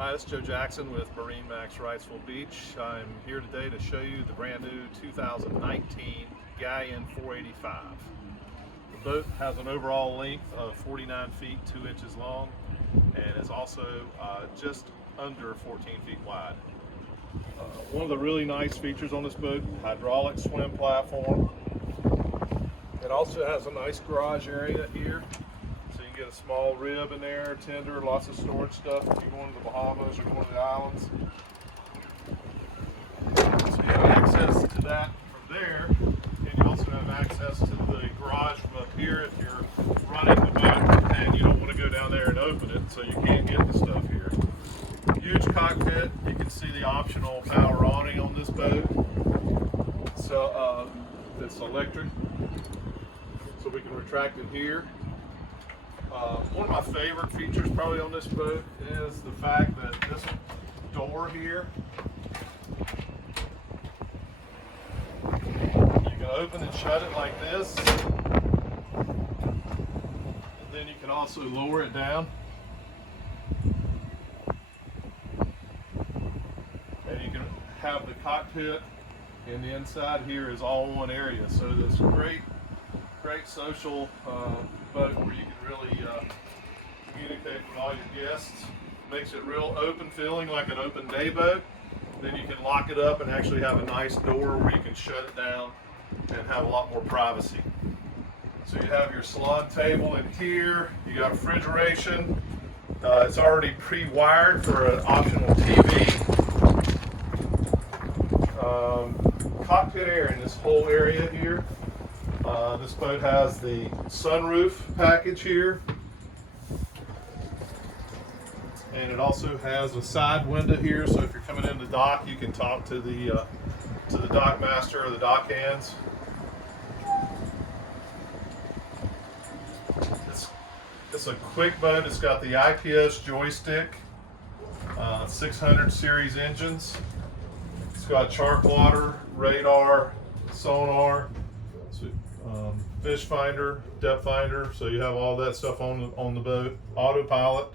Hi, this is Joe Jackson with MarineMax Wrightsville Beach. I'm here today to show you the brand new 2019 Galeon 485. The boat has an overall length of 49 feet 2 inches long and is also just under 14 feet wide. One of the really nice features on this boat, hydraulic swim platform. It also has a nice garage area here. So you can get a small rib in there, tender, lots of storage stuff if you're going to the Bahamas or going to the islands. So you have access to that from there, and you also have access to the garage from up here if you're running the boat and you don't want to go down there and open it, so you can't get the stuff here. Huge cockpit. You can see the optional power awning on this boat. So it's electric, so we can retract it here. One of my favorite features probably on this boat is the fact that this door here, you can open and shut it like this, and then you can also lower it down, and you can have the cockpit, and the inside here is all one area. So this great social boat where you can really communicate with all your guests. Makes it real open feeling, like an open day boat. Then you can lock it up and actually have a nice door where you can shut it down and have a lot more privacy. So you have your salon table in here. You got refrigeration. It's already pre-wired for an optional TV. Cockpit air in this whole area here. This boat has the sunroof package here, and it also has a side window here, so if you're coming in the dock, you can talk to the dock master or the dock hands. It's a quick boat. It's got the IPS joystick, 600 series engines. It's got chart water, radar, sonar, fish finder, depth finder, so you have all that stuff on the boat. Autopilot,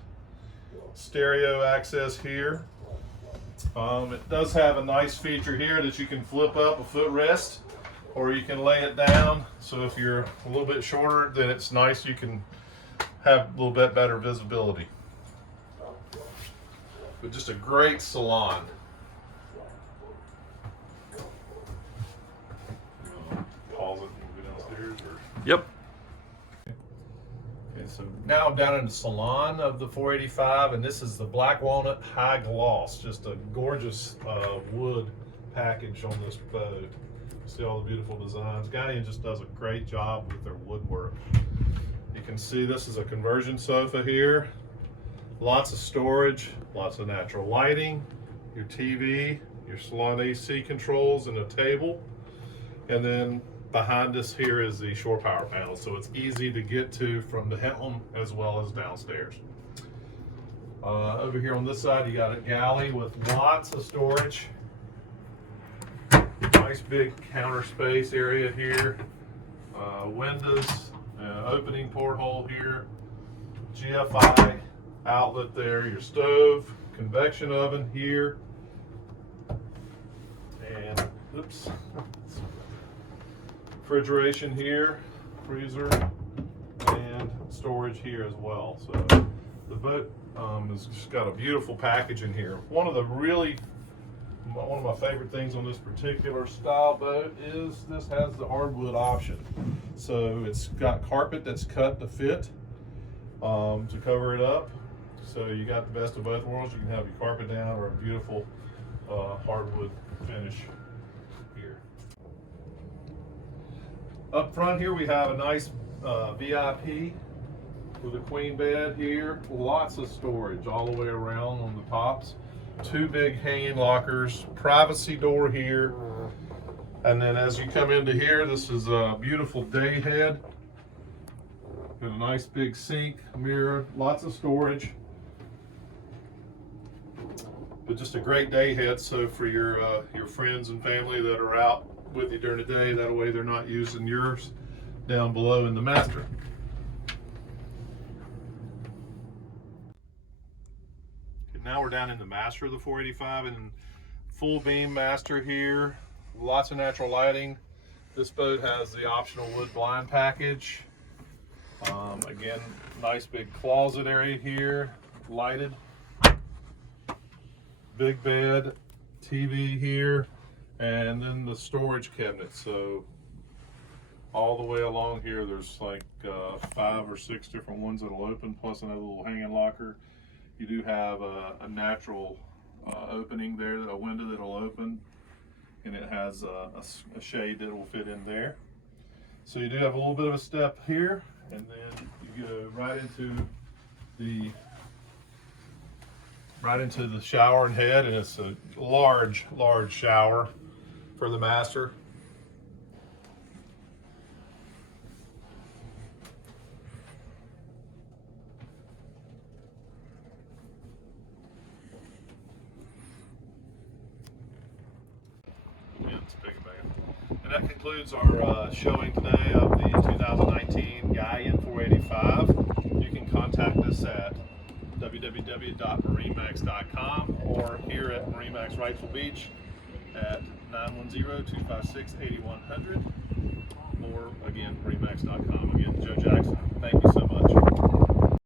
stereo access here. It does have a nice feature here that you can flip up a footrest, or you can lay it down. So if you're a little bit shorter, then it's nice. You can have a little bit better visibility. But just a great salon. Pause it. Yep. Okay, so now I'm down in the salon of the 485, and this is the black walnut high gloss. Just a gorgeous wood package on this boat. See all the beautiful designs. Galeon just does a great job with their woodwork. You can see this is a conversion sofa here. Lots of storage, lots of natural lighting, your TV, your salon AC controls, and a table. And then behind us here is the shore power panel, so it's easy to get to from the helm as well as downstairs. Over here on this side, you got a galley with lots of storage. Nice big counter space area here. Windows, opening porthole here. GFI outlet there, your stove, convection oven here. And, oops. Refrigeration here, freezer, and storage here as well. So the boat has just got a beautiful package in here. One of my favorite things on this particular style boat is this has the hardwood option. So it's got carpet that's cut to fit to cover it up. So you got the best of both worlds. You can have your carpet down or a beautiful hardwood finish here. Up front here we have a nice VIP with a queen bed here. Lots of storage all the way around on the tops. Two big hanging lockers, privacy door here. And then as you come into here, this is a beautiful day head. Got a nice big sink, mirror, lots of storage. But just a great day head, so for your friends and family that are out with you during the day, that way they're not using yours down below in the master. now we're down in the master of the 485 and full beam master here. Lots of natural lighting. This boat has the optional wood blind package. Again, nice big closet area here, lighted. Big bed, TV here, and then the storage cabinet. So all the way along here, there's like 5 or 6 different ones that'll open, plus another little hanging locker. You do have a natural opening there, a window that'll open, and it has a shade that will fit in there. So you do have a little bit of a step here, and then you go right into the shower and head, and it's a large shower for the master. Yeah, it's big, man. And that concludes our showing today of the 2019 Galeon 485. You can contact us at www.marinemax.com or here at MarineMax Wrightsville Beach at 910-256-8100, or again, marinemax.com. Again, Joe Jackson, thank you so much.